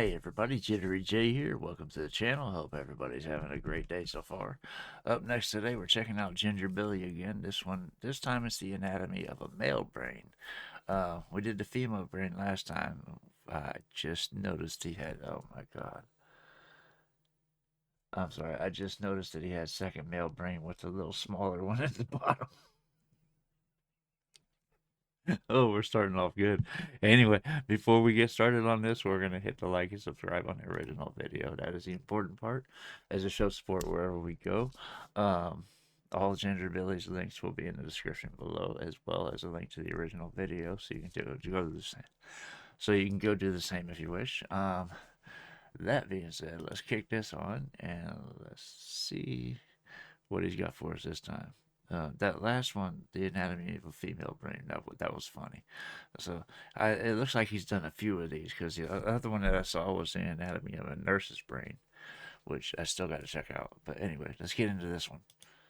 Hey everybody, JitteryJay here. Welcome to the channel. Hope everybody's having a great day so far. Up next today, we're checking out Ginger Billy again. This time it's the anatomy of a male brain. We did the female brain last time. I just noticed he had, oh my god. I'm sorry, I just noticed that he had second male brain with a little smaller one at the bottom. Oh, we're starting off good. Anyway, before we get started on this, we're going to hit the like and subscribe on the original video. That is the important part, as it shows support wherever we go. All Ginger Billy's links will be in the description below, as well as a link to the original video, so you can go to the same. So you can go do the same if you wish. That being said, let's kick this on and let's see what he's got for us this time. That last one, the anatomy of a female brain, that was funny. So it looks like he's done a few of these, because the other one that I saw was the anatomy of a nurse's brain, which I still got to check out. But anyway, let's get into this one.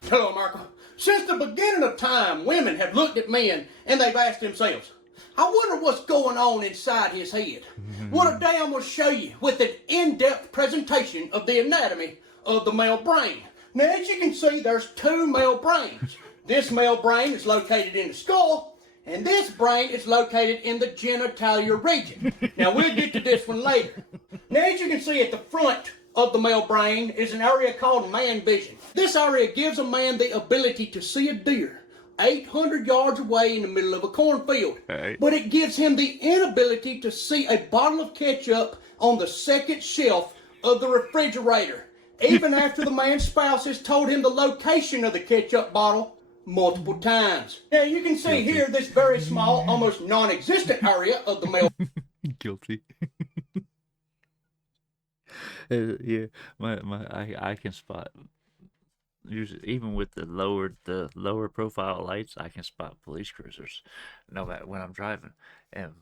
Hello, Marco. Since the beginning of time, women have looked at men and they've asked themselves, I wonder what's going on inside his head. Well, today I'm going to show you with an in-depth presentation of the anatomy of the male brain. Now, as you can see, there's two male brains. This male brain is located in the skull, and this brain is located in the genitalia region. Now, we'll get to this one later. Now, as you can see at the front of the male brain is an area called man vision. This area gives a man the ability to see a deer 800 yards away in the middle of a cornfield. Right. But it gives him the inability to see a bottle of ketchup on the second shelf of the refrigerator, even after the man's spouse has told him the location of the ketchup bottle multiple times. Now you can see here this very small, almost non-existent area of the male. Guilty. Yeah, I can spot. Usually, even with the lower profile lights, I can spot police cruisers, no matter when I'm driving. And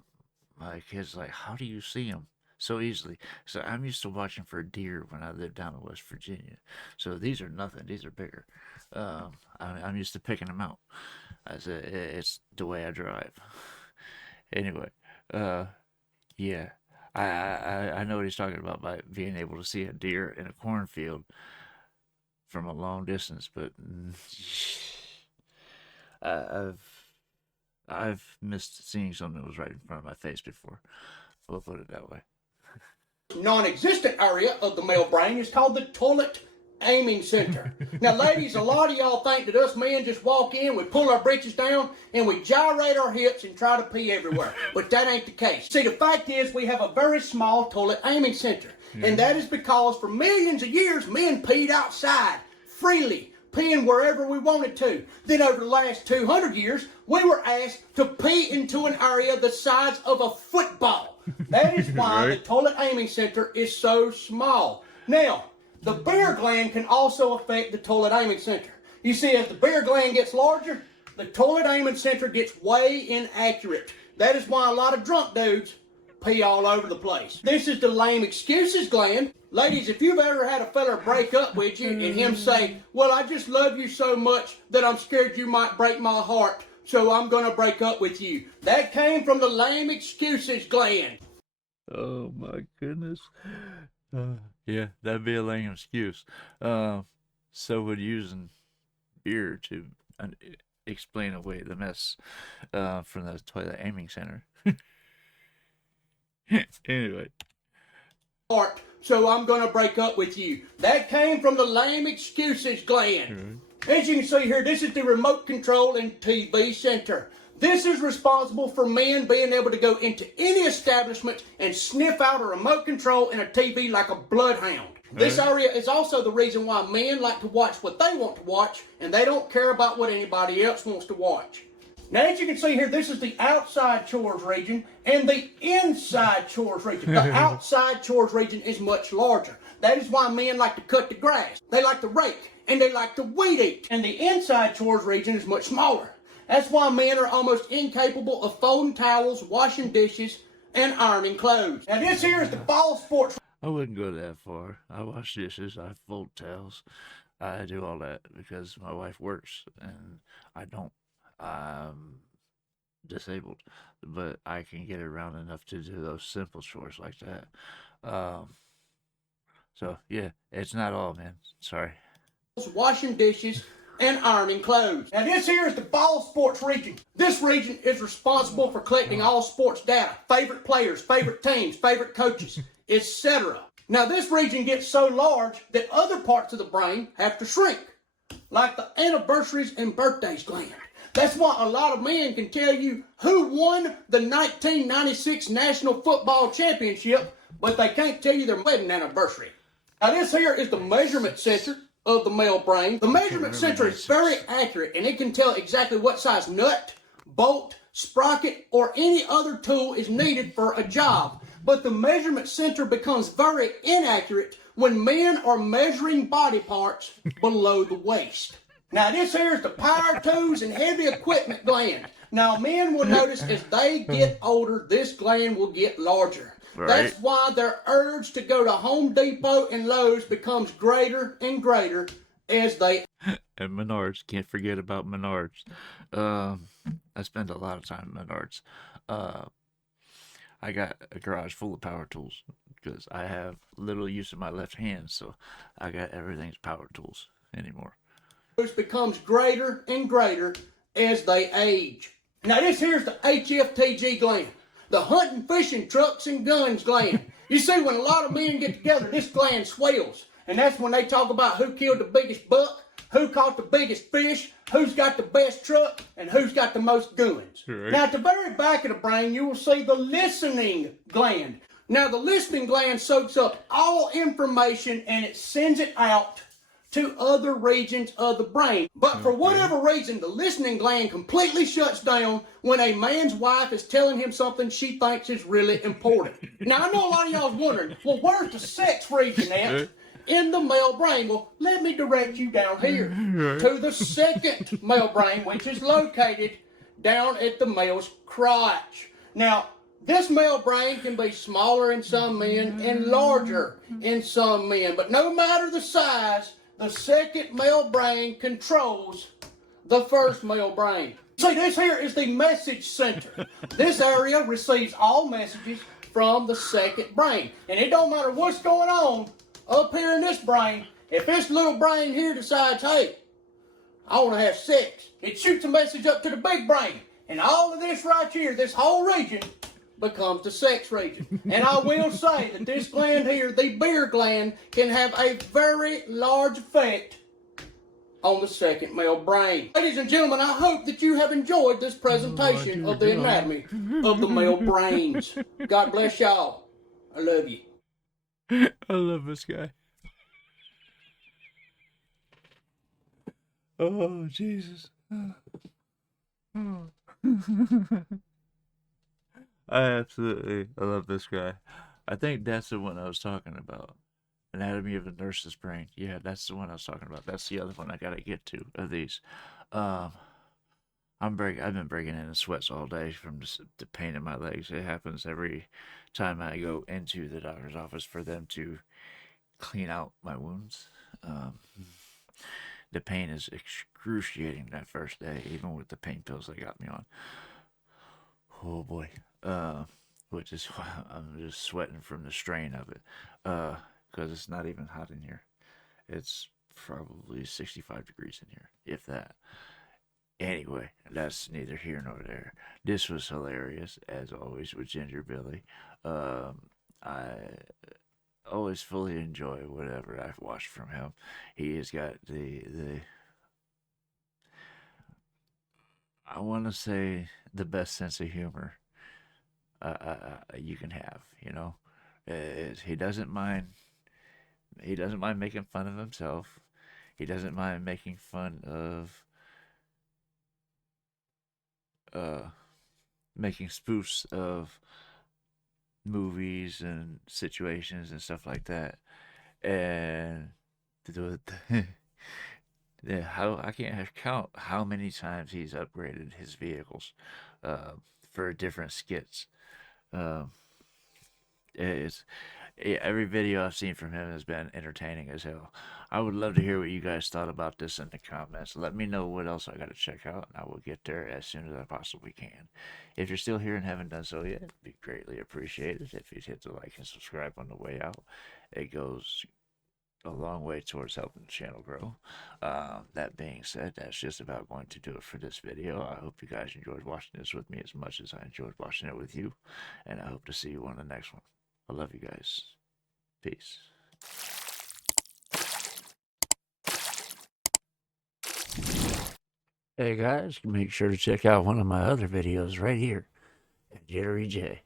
my kid's like, "How do you see them so easily?" So I'm used to watching for deer when I lived down in West Virginia. So these are nothing; these are bigger. I'm used to picking them out. It's the way I drive. Anyway, yeah, I know what he's talking about by being able to see a deer in a cornfield from a long distance, but I've missed seeing something that was right in front of my face before. We'll put it that way. Non-existent area of the male brain is called the toilet aiming center. Now, ladies, a lot of y'all think that us men just walk in, we pull our britches down, and we gyrate our hips and try to pee everywhere. But that ain't the case. See, the fact is we have a very small toilet aiming center. And that is because for millions of years, men peed outside, freely, peeing wherever we wanted to. Then over the last 200 years, we were asked to pee into an area the size of a football. That is why the toilet aiming center is so small. Now, the beer gland can also affect the toilet aiming center. You see, as the beer gland gets larger, the toilet aiming center gets way inaccurate. That is why a lot of drunk dudes pee all over the place. This is the lame excuses gland. Ladies, if you've ever had a fella break up with you and him say, well, I just love you so much that I'm scared you might break my heart, so I'm going to break up with you. That came from the lame excuses gland. Oh my goodness. Yeah, that'd be a lame excuse. So would using beer to explain away the mess from the toilet aiming center. Anyway. Heart, so I'm going to break up with you. That came from the lame excuses gland. As you can see here, this is the remote control and TV center. This is responsible for men being able to go into any establishment and sniff out a remote control and a TV like a bloodhound. This area is also the reason why men like to watch what they want to watch, and they don't care about what anybody else wants to watch. Now, as you can see here, this is the outside chores region and the inside chores region. The outside chores region is much larger. That is why men like to cut the grass, they like to rake, and they like to weed eat. And the inside chores region is much smaller. That's why men are almost incapable of folding towels, washing dishes, and ironing clothes. Now, this here is the ball sports. I wouldn't go that far. I wash dishes, I fold towels, I do all that because my wife works and I don't. I'm disabled, but I can get around enough to do those simple chores like that. Um, so yeah, it's not all, man. Sorry. Washing dishes, and ironing clothes. Now this here is the ball sports region. This region is responsible for collecting all sports data, favorite players, favorite teams, favorite coaches, etc. Now this region gets so large that other parts of the brain have to shrink, like the anniversaries and birthdays gland. That's why a lot of men can tell you who won the 1996 National Football Championship, but they can't tell you their wedding anniversary. Now this here is the measurement center of the male brain. The measurement center is very accurate, and it can tell exactly what size nut, bolt, sprocket, or any other tool is needed for a job. But the measurement center becomes very inaccurate when men are measuring body parts below the waist. Now this here is the power tools and heavy equipment gland. Now men will notice as they get older, this gland will get larger. Right. That's why their urge to go to Home Depot and Lowe's becomes greater and greater as they... And Menards, can't forget about Menards. I spend a lot of time at Menards. I got a garage full of power tools because I have little use of my left hand, so I got everything's power tools anymore. Becomes greater and greater as they age. Now this here's the HFTG gland. The hunting, fishing, trucks, and guns gland. You see, when a lot of men get together, this gland swells. And that's when they talk about who killed the biggest buck, who caught the biggest fish, who's got the best truck, and who's got the most guns. Right. Now, at the very back of the brain, you will see the listening gland. Now, the listening gland soaks up all information and it sends it out to other regions of the brain. But for whatever reason, the listening gland completely shuts down when a man's wife is telling him something she thinks is really important. Now, I know a lot of y'all is wondering, well, where's the sex region at in the male brain? Well, let me direct you down here to the second male brain, which is located down at the male's crotch. Now, this male brain can be smaller in some men and larger in some men, but no matter the size, the second male brain controls the first male brain. See, this here is the message center. This area receives all messages from the second brain. And it don't matter what's going on up here in this brain, if this little brain here decides, hey, I want to have sex, it shoots a message up to the big brain. And all of this right here, this whole region, becomes the sex region. And I will say that this gland here, the beer gland, can have a very large effect on the second male brain. Ladies and gentlemen, I hope that you have enjoyed this presentation of the anatomy of the male brains. God bless y'all. I love you. I love this guy. Oh, Jesus. I love this guy. I think that's the one I was talking about. Anatomy of the Nurse's Brain. Yeah, that's the one I was talking about. That's the other one I gotta get to of these. I've been breaking in sweats all day from just the pain in my legs. It happens every time I go into the doctor's office for them to clean out my wounds. The pain is excruciating that first day, even with the pain pills they got me on. Oh boy. Which is why I'm just sweating from the strain of it. Because it's not even hot in here. It's probably 65 degrees in here, if that. Anyway, that's neither here nor there. This was hilarious, as always, with Ginger Billy. I always fully enjoy whatever I've watched from him. He has got the I want to say the best sense of humor you can have. You know, he doesn't mind. He doesn't mind making fun of himself. He doesn't mind making fun of making spoofs of movies and situations and stuff like that. And yeah, how I can't count how many times he's upgraded his vehicles for different skits. Um, it's Yeah, every video I've seen from him has been entertaining as hell. I would love to hear what you guys thought about this in the comments. Let me know what else I got to check out, and I will get there as soon as I possibly can. If you're still here and haven't done so yet, it'd be greatly appreciated if you'd hit the like and subscribe on the way out. It goes a long way towards helping the channel grow. That being said, that's just about going to do it for this video. I hope you guys enjoyed watching this with me as much as I enjoyed watching it with you, and I hope to see you on the next one. I love you guys. Peace. Hey guys, make sure to check out one of my other videos right here at JitteryJay.